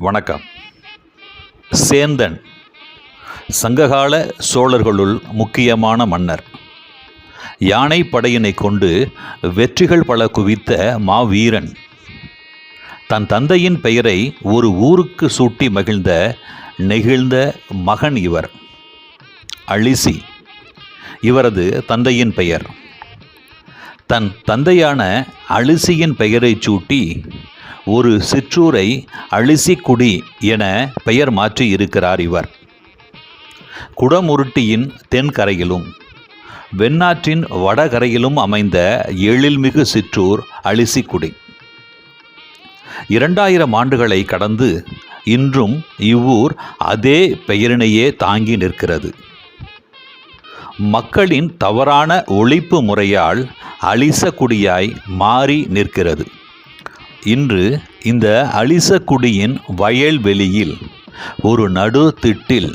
வணக்கம். சேந்தன் சங்ககால சோழர்களுள் முக்கியமான மன்னர். யானை படையினை கொண்டு வெற்றிகள் பல குவித்த மாவீரன். தன் தந்தையின் பெயரை ஒரு ஊருக்கு சூட்டி நெகிழ்ந்த மகன் இவர். அழிசி இவரது தந்தையின் பெயர். தன் தந்தையான அழிசியின் பெயரை சூட்டி ஒரு சிற்றூரை அழிசிக்குடி என பெயர் மாற்றி இருக்கிறார் இவர். குடமுருட்டியின் தென்கரையிலும் வெண்ணாற்றின் வடகரையிலும் அமைந்த எழில்மிகு சிற்றூர் அழிசிக்குடி. 2000 ஆண்டுகளை கடந்து இன்றும் இவ்வூர் அதே பெயரினையே தாங்கி நிற்கிறது. மக்களின் தவறான ஒழிப்பு முறையால் அழிசக்குடியாய் மாறி நிற்கிறது. இன்று இந்த அழிசக்குடியின் வயல்வெளியில் ஒரு நடு திட்டில்,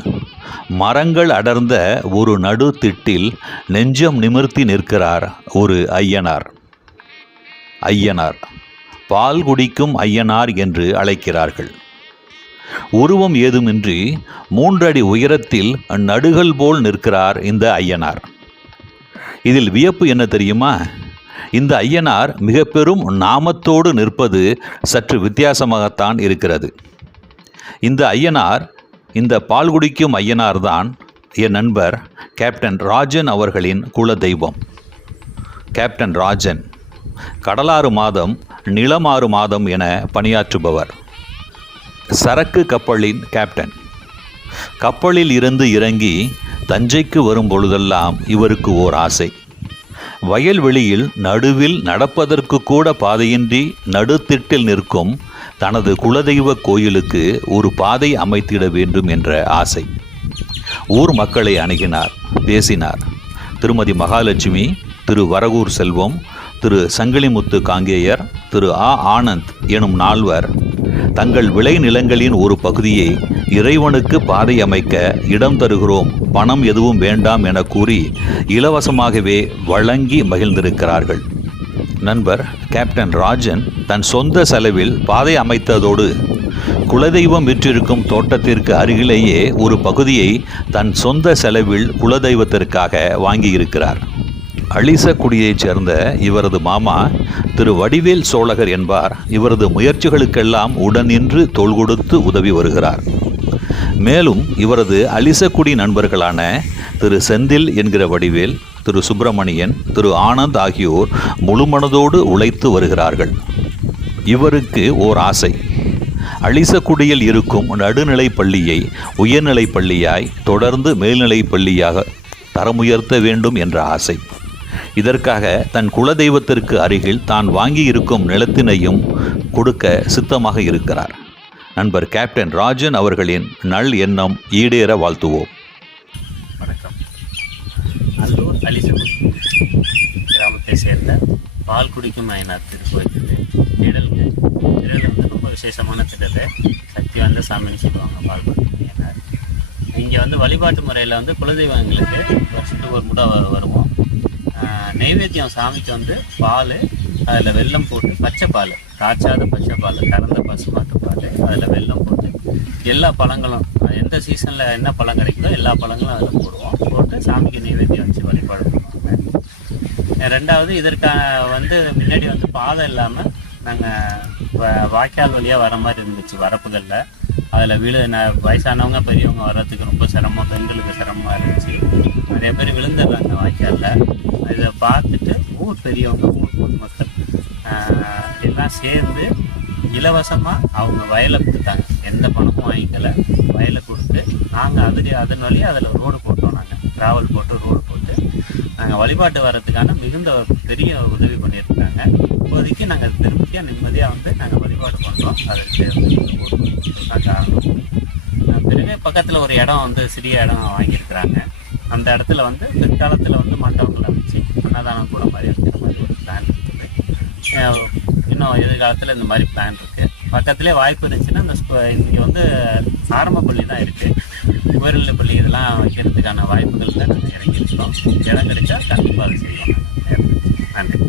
மரங்கள் அடர்ந்த ஒரு நடு திட்டில் நெஞ்சம் நிமிர்த்தி நிற்கிறார் ஒரு ஐயனார். பால் குடிக்கும் ஐயனார் என்று அழைக்கிறார்கள். உருவம் ஏதுமின்றி 3 அடி உயரத்தில் நடுகள் போல் நிற்கிறார் இந்த ஐயனார். இதில் வியப்பு என்ன தெரியுமா? இந்த ஐயனார் மிக பெரும் நாமத்தோடு நிற்பது சற்று வித்தியாசமாகத்தான் இருக்கிறது. இந்த ஐயனார், இந்த பால் குடிக்கும் ஐயனார் தான் என் நண்பர் கேப்டன் ராஜன் அவர்களின் குல தெய்வம். கேப்டன் ராஜன் கடலாறு மாதம் நிலமாறு மாதம் என பணியாற்றுபவர். சரக்கு கப்பலின் கேப்டன். கப்பலில் இருந்து இறங்கி தஞ்சைக்கு வரும் பொழுதெல்லாம் இவருக்கு ஓர் ஆசை. வயல்வெளியில் நடுவில் நடப்பதற்கு கூட பாதையின்றி நடுத்திட்டில் நிற்கும் தனது குலதெய்வ கோயிலுக்கு ஒரு பாதை அமைத்திட வேண்டும் என்ற ஆசை. ஊர் மக்களை அணுகினார், பேசினார். திருமதி மகாலட்சுமி, திரு வரகூர் செல்வம், திரு சங்கிலிமுத்து காங்கேயர், திரு ஆனந்த் எனும் 4 தங்கள் விளைநிலங்களின் ஒரு பகுதியை இறைவனுக்கு பாதை அமைக்க இடம் தருகிறோம், பணம் எதுவும் வேண்டாம் என கூறி இலவசமாகவே வழங்கி மகிழ்ந்திருக்கிறார்கள். நண்பர் கேப்டன் ராஜன் தன் சொந்த செலவில் பாதை அமைத்ததோடு குலதெய்வம் விற்றிருக்கும் தோட்டத்திற்கு அருகிலேயே ஒரு பகுதியை தன் சொந்த செலவில் குலதெய்வத்திற்காக வாங்கியிருக்கிறார். அழிசக்குடியைச் சேர்ந்த இவரது மாமா திரு வடிவேல் சோழகர் என்பார். இவரது முயற்சிகளுக்கெல்லாம் உடனின்று தோள் கொடுத்து உதவி வருகிறார். மேலும் இவரது அழிசக்குடி நண்பர்களான திரு செந்தில் என்கிற வடிவேல், திரு சுப்பிரமணியன், திரு ஆனந்த் ஆகியோர் முழுமனதோடு உழைத்து வருகிறார்கள். இவருக்கு ஓர் ஆசை. அழிசக்குடியில் இருக்கும் நடுநிலைப் பள்ளியை உயர்நிலைப் பள்ளியாய் தொடர்ந்து மேல்நிலைப் பள்ளியாக தரமுயர்த்த வேண்டும் என்ற ஆசை. இதற்காக தன் குலதெய்வத்திற்கு அருகில் தான் வாங்கி இருக்கும் நிலத்தினையும் கொடுக்க சித்தமாக இருக்கிறார். நண்பர் கேப்டன் ராஜன் அவர்களின் நல் எண்ணம் ஈடேற வாழ்த்துவோம். வணக்கம். நல்லூர் அழிசக்குடி கிராமத்தை சேர்ந்த பால் குடிக்கும் ஐயனார் திருக்கோயில் திடலுக்கு. திடல் வந்து ரொம்ப விசேஷமான திடல். சக்தி வாய்ந்த சாமின்னு சொல்லுவாங்க பால் குடிக்கும் ஐயனார். இங்கே வந்து வழிபாட்டு முறையில் வந்து குலதெய்வங்களுக்கு வருஷத்துக்கு ஒரு முறை வருவோம். நெய்வேத்தியம் சாமிக்கு வந்து பால், அதில் வெல்லம் போட்டு, பச்சை பால், காய்ச்சாத பச்சை பால், கறந்த பசுமாட்டு பால், அதில் வெல்லம் போட்டு எல்லா பழங்களும் எந்த சீசனில் என்ன பழம் கிடைக்குதோ எல்லா பழங்களும் அதில் போடுவோம். போட்டு சாமிக்கு நெய்வேத்தியம் வச்சு வழிபாடு பண்ணுவாங்க. 2வது இதற்கான வந்து முன்னாடி வந்து பாதை இல்லாமல் நாங்கள் வாய்க்கால் வழியாக வர மாதிரி இருந்துச்சு. வரப்புகளில் அதில் வயசானவங்க பெரியவங்க வர்றதுக்கு ரொம்ப சிரமம், பெண்களுக்கு சிரமமாக இருந்துச்சு. நிறைய பேர் விழுந்துடுறாங்க வாய்க்காலில். இதை பார்த்துட்டு ஊர் பெரியவங்க, ஊர் பொதுமக்கள் எல்லாம் சேர்ந்து இலவசமாக அவங்க வயலை கொடுத்தாங்க. எந்த பணமும் வாங்கிக்கல, வயலை கொடுத்து நாங்கள் அதன் வழியாக அதில் ரோடு போட்டோம். நாங்கள் ட்ராவல் போட்டு ரோடு போட்டு நாங்கள் வழிபாட்டு வர்றதுக்கான மிகுந்த பெரிய உதவி பண்ணியிருக்காங்க. இப்போதைக்கு நாங்கள் திருப்தியாக நிம்மதியாக வந்து நாங்கள் வழிபாடு பண்ணுறோம். அதற்கு பிறகு பக்கத்தில் ஒரு இடம் வந்து சிறிய இடம் வாங்கியிருக்கிறாங்க. அந்த இடத்துல வந்து பிற்காலத்தில் வந்து மண்டபங்களை வச்சு அன்னதானம் கூட மாதிரி இருக்கிற மாதிரி ஒரு பிளான் இருக்குது. இன்னும் எதிர்காலத்தில் இந்த மாதிரி பிளான் இருக்குது. பக்கத்துலேயே வாய்ப்பு இருந்துச்சுன்னா இங்கே வந்து ஆரம்ப பள்ளி தான் இருக்குது. உயர்நிலை பள்ளி இதெல்லாம் வைக்கிறதுக்கான வாய்ப்புகளில் நாங்கள் இறங்கியிருக்கிறோம். இடம் கிடைச்சா கண்டிப்பாக அதை செய்வோம். நன்றி.